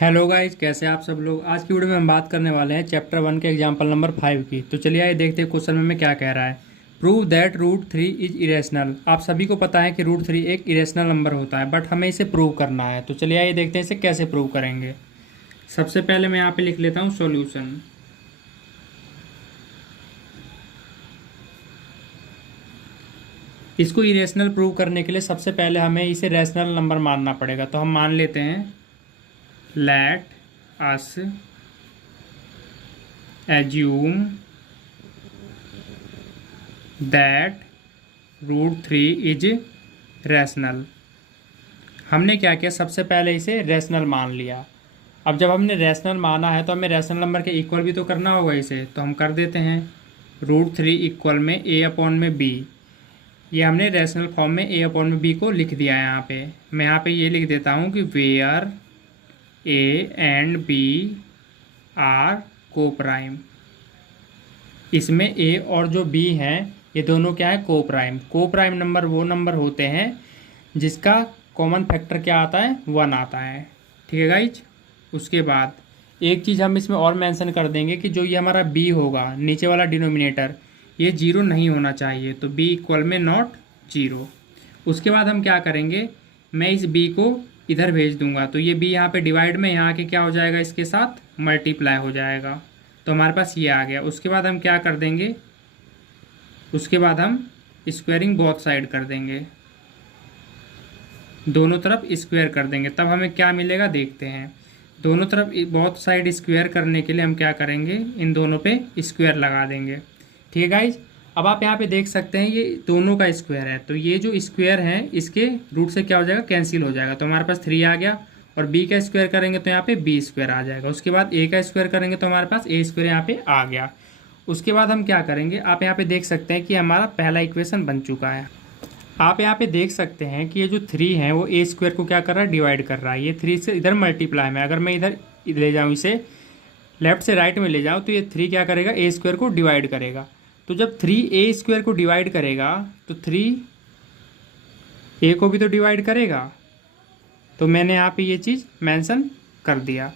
Hello guys, कैसे हैं आप सब लोग। आज की वीडियो में हम बात करने वाले हैं चैप्टर 1 के एग्जाम्पल नंबर 5 की। तो चलिए आइए देखते हैं क्वेश्चन में क्या कह रहा है। Prove that root 3 is irrational. आप सभी को पता है कि रूट 3 एक इरेशनल नंबर होता है, बट हमें इसे प्रूव करना है। तो चलिए आइए देखते हैं इसे कैसे प्रूव करेंगे। सबसे पहले मैं यहाँ पे लिख लेता हूँ सॉल्यूशन। इसको इरेशनल प्रूव करने के लिए सबसे पहले हमें इसे रैशनल नंबर मानना पड़ेगा। तो हम मान लेते हैं let us assume that root 3 is rational. हमने क्या किया, सबसे पहले इसे रैशनल मान लिया। अब जब हमने रैशनल माना है तो हमें रैशनल नंबर के इक्वल भी तो करना होगा इसे। तो हम कर देते हैं रूट 3 इक्वल में a अपॉन में b। ये हमने रैशनल फॉर्म में a अपॉन में b को लिख दिया है। यहाँ पे मैं यहाँ पे ये लिख देता हूँ कि where a and b are coprime. इसमें ए और जो बी हैं ये दोनों क्या है, को प्राइम। को प्राइम नंबर वो नंबर होते हैं जिसका कॉमन फैक्टर क्या आता है, 1 आता है। ठीक है गाइज। उसके बाद एक चीज़ हम इसमें और मेंशन कर देंगे कि जो ये हमारा बी होगा, नीचे वाला डिनोमिनेटर, ये जीरो नहीं होना चाहिए। तो बी इक्वल में नॉट जीरो। उसके बाद हम क्या करेंगे, मैं इस बी को इधर भेज दूंगा। तो ये बी यहाँ पे डिवाइड में यहाँ के क्या हो जाएगा, इसके साथ मल्टीप्लाई हो जाएगा। तो हमारे पास ये आ गया। उसके बाद हम क्या कर देंगे, उसके बाद हम स्क्वायरिंग बोथ साइड कर देंगे, दोनों तरफ स्क्वायर कर देंगे। तब हमें क्या मिलेगा देखते हैं। दोनों तरफ बोथ साइड स्क्वायर करने के लिए हम क्या करेंगे, इन दोनों पे स्क्वायर लगा देंगे। ठीक है गाइज। अब आप यहाँ पे देख सकते हैं ये दोनों का स्क्वायर है। तो ये जो स्क्वायर है इसके रूट से क्या हो जाएगा, कैंसिल हो जाएगा। तो हमारे पास 3 आ गया। और b का स्क्वायर करेंगे तो यहाँ पे b स्क्वायर आ जाएगा। उसके बाद a का स्क्वायर करेंगे तो हमारे पास a स्क्वायर यहाँ पे आ गया। उसके बाद हम क्या करेंगे, आप यहाँ पे देख सकते हैं कि हमारा पहला इक्वेशन बन चुका है। आप यहाँ पे देख सकते हैं कि ये जो 3 है वो a स्क्वायर को क्या कर रहा है, डिवाइड कर रहा है। ये 3 से इधर मल्टीप्लाई में, अगर मैं इधर ले जाऊँ, इसे लेफ्ट से राइट में ले जाऊँ, तो ये 3 क्या करेगा, a स्क्वायर को डिवाइड करेगा। तो जब 3 a स्क्वायर को डिवाइड करेगा तो 3 a को भी तो डिवाइड करेगा। तो मैंने यहाँ पे ये चीज़ मेंशन कर दिया।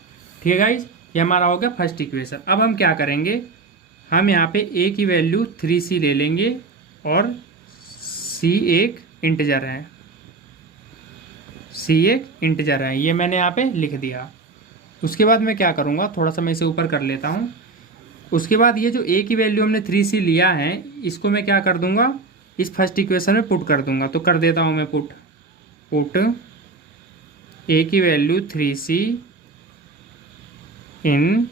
ठीक है गाइज, ये हमारा हो गया फर्स्ट इक्वेशन। अब हम क्या करेंगे, हम यहाँ पे a की वैल्यू 3c ले लेंगे और c एक इंटीजर है, c एक इंटीजर है, ये मैंने यहाँ पे लिख दिया। उसके बाद मैं क्या करूँगा, थोड़ा सा मैं इसे ऊपर कर लेता हूँ। उसके बाद ये जो a की वैल्यू हमने 3c लिया है, इसको मैं क्या कर दूँगा, इस फर्स्ट इक्वेशन में पुट कर दूँगा। तो कर देता हूँ मैं पुट a की value 3c in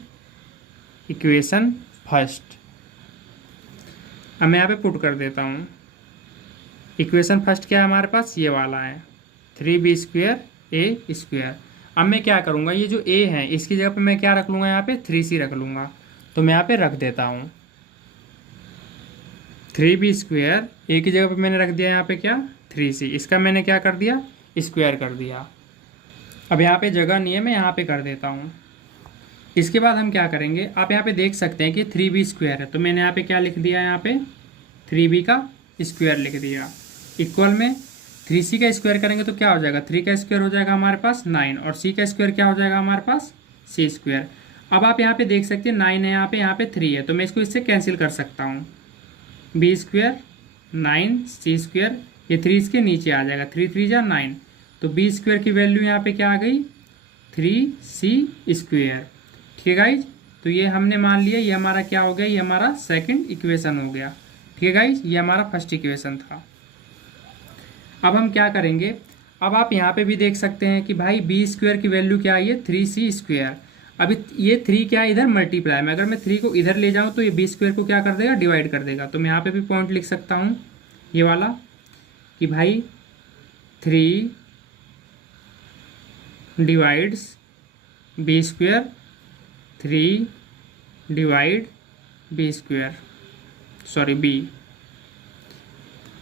equation first. अब मैं यहाँ पे पुट कर देता हूँ। इक्वेशन फर्स्ट क्या है हमारे पास, ये वाला है 3b स्क्वायर a स्क्वायर। अब मैं क्या करूँगा, ये जो a है इसकी जगह पे मैं क्या रख लूँगा, यहाँ पे 3c रख लूँगा। तो मैं यहाँ पे रख देता हूँ 3b स्क्वायर, a की जगह पे मैंने रख दिया यहाँ पे क्या, 3c। इसका मैंने क्या कर दिया, स्क्वायर कर दिया। अब यहाँ पे जगह नहीं है, मैं यहाँ पे कर देता हूँ। इसके बाद हम क्या करेंगे, आप यहाँ पे देख सकते हैं कि 3b स्क्वायर है। तो मैंने यहाँ पे क्या लिख दिया, यहाँ पे 3b का स्क्वायर लिख दिया। इक्वल में 3c का स्क्वायर करेंगे तो क्या हो जाएगा, 3 का स्क्वायर हो जाएगा हमारे पास 9, और c का स्क्वायर क्या हो जाएगा हमारे पास, c स्क्वायर। अब आप यहाँ पे देख सकते हैं 9 है यहाँ पे 3 है, तो मैं इसको इससे कैंसिल कर सकता हूँ। b स्क्वायर 9 c स्क्वायर, ये 3 इसके नीचे आ जाएगा, 3 3 जा 9। तो b स्क्वायर की वैल्यू यहाँ पे क्या आ गई, 3c स्क्वायर। ठीक है गाइज। तो ये हमने मान लिया, ये हमारा क्या हो गया, ये हमारा सेकंड इक्वेशन हो गया। ठीक है गाइज, ये हमारा फर्स्ट इक्वेशन था। अब हम क्या करेंगे, अब आप यहाँ पे भी देख सकते हैं कि भाई b स्क्वायर की वैल्यू क्या आई है, 3c स्क्वायर। अभी ये 3 क्या है, इधर मल्टीप्लाई में, अगर मैं 3 को इधर ले जाऊँ तो ये b स्क्वायर को क्या कर देगा, डिवाइड कर देगा। तो मैं यहाँ पे भी पॉइंट लिख सकता हूँ ये वाला कि भाई 3 divides b square, 3 divide b square, sorry b।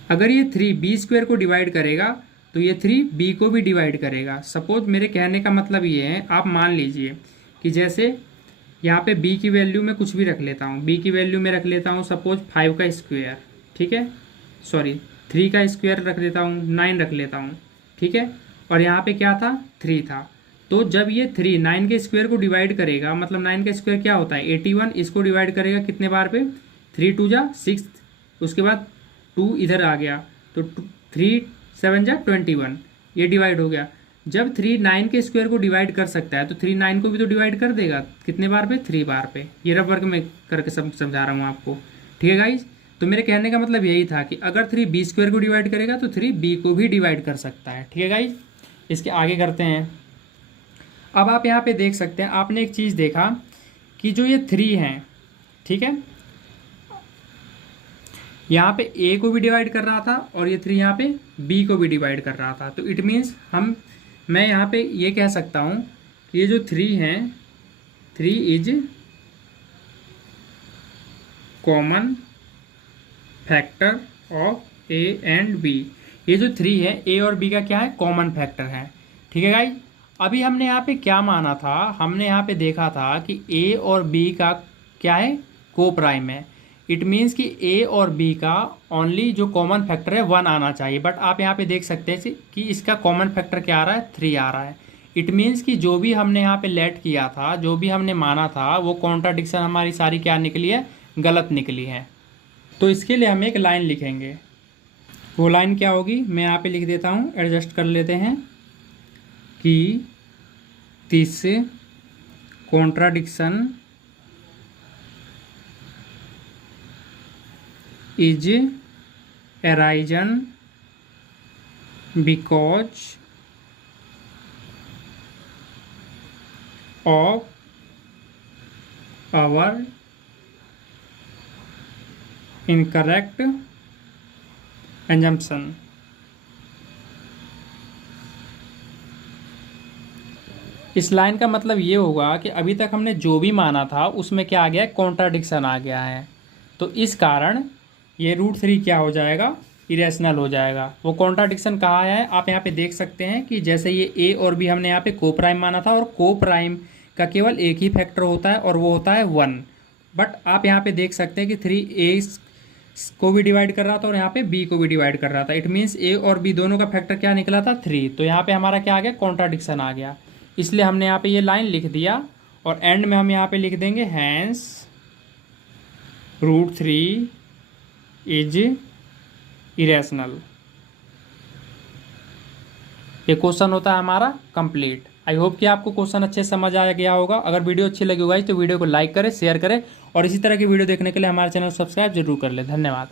अगर ये 3 b स्क्वायर को डिवाइड करेगा तो ये 3 b को भी डिवाइड करेगा। सपोज मेरे कहने का मतलब ये है, आप मान लीजिए कि जैसे यहाँ पे b की वैल्यू में कुछ भी रख लेता हूँ, b की वैल्यू में रख लेता हूँ सपोज 5 का स्क्वायर, ठीक है, सॉरी 3 का स्क्वायर रख देता हूँ, 9 रख लेता हूँ, ठीक है। और यहाँ पे क्या था, 3 था। तो जब ये 3 9 के स्क्वायर को डिवाइड करेगा, मतलब 9 का स्क्वायर क्या होता है 81, इसको डिवाइड करेगा कितने बार पे, 3 2 जा 6, उसके बाद 2 इधर आ गया तो 3 7 जा 21, ये डिवाइड हो गया। जब 3 9 के स्क्वायर को डिवाइड कर सकता है तो 3 9 को भी तो डिवाइड कर देगा, कितने बार पे, 3 बार पे। ये रफ वर्क में करके सब समझा रहा हूँ आपको, ठीक है गाइज। तो मेरे कहने का मतलब यही था कि अगर 3 बी स्क्वायर को डिवाइड करेगा तो 3 बी को भी डिवाइड कर सकता है, ठीक है गाइज। इसके आगे करते हैं। अब आप यहाँ पे देख सकते हैं, आपने एक चीज़ देखा कि जो ये 3 हैं, ठीक है, यहाँ पे ए को भी डिवाइड कर रहा था और ये 3 यहाँ पे बी को भी डिवाइड कर रहा था। तो इट मीन्स मैं यहाँ पे ये कह सकता हूँ कि ये जो 3 हैं, 3 is common factor of A and B. ये जो 3 है ए और बी का क्या है, कॉमन फैक्टर है, ठीक है गाइस। अभी हमने यहाँ पे क्या माना था, हमने यहाँ पे देखा था कि ए और बी का क्या है, को प्राइम है। इट मीन्स कि ए और बी का ओनली जो कॉमन फैक्टर है 1 आना चाहिए, बट आप यहाँ पे देख सकते हैं कि इसका कॉमन फैक्टर क्या आ रहा है, 3 आ रहा है। इट मीन्स कि जो भी हमने यहाँ पे लेट किया था, जो भी हमने माना था, वो कॉन्ट्राडिक्शन हमारी सारी क्या निकली है, गलत निकली है। तो इसके लिए हम एक लाइन लिखेंगे, वो लाइन क्या होगी, मैं यहाँ पे लिख देता हूँ, एडजस्ट कर लेते हैं कि this contradiction is arisen because of our incorrect assumption। इस लाइन का मतलब ये होगा कि अभी तक हमने जो भी माना था उसमें क्या आ गया है, कॉन्ट्राडिक्शन आ गया है। तो इस कारण ये √3 क्या हो जाएगा, इरेशनल हो जाएगा। वो कॉन्ट्राडिक्शन कहाँ है, आप यहाँ पे देख सकते हैं कि जैसे ये ए और बी हमने यहाँ पे को प्राइम माना था और को प्राइम का केवल एक ही फैक्टर होता है और वो होता है 1। बट आप यहाँ पे देख सकते हैं कि 3 ए को भी डिवाइड कर रहा था और यहाँ पे बी को भी डिवाइड कर रहा था। इट मीन्स ए और बी दोनों का फैक्टर क्या निकला था, 3। तो यहाँ पे हमारा क्या आ गया, कॉन्ट्राडिक्शन आ गया। इसलिए हमने यहाँ पे ये लाइन लिख दिया और एंड में हम यहाँ पे लिख देंगे हैंस √3 इज इरेशनल। ये क्वेश्चन होता है हमारा कंप्लीट। आई होप कि आपको क्वेश्चन अच्छे समझ आ गया होगा। अगर वीडियो अच्छी लगी होगा तो वीडियो को लाइक करें, शेयर करें और इसी तरह की वीडियो देखने के लिए हमारे चैनल सब्सक्राइब जरूर कर लें। धन्यवाद।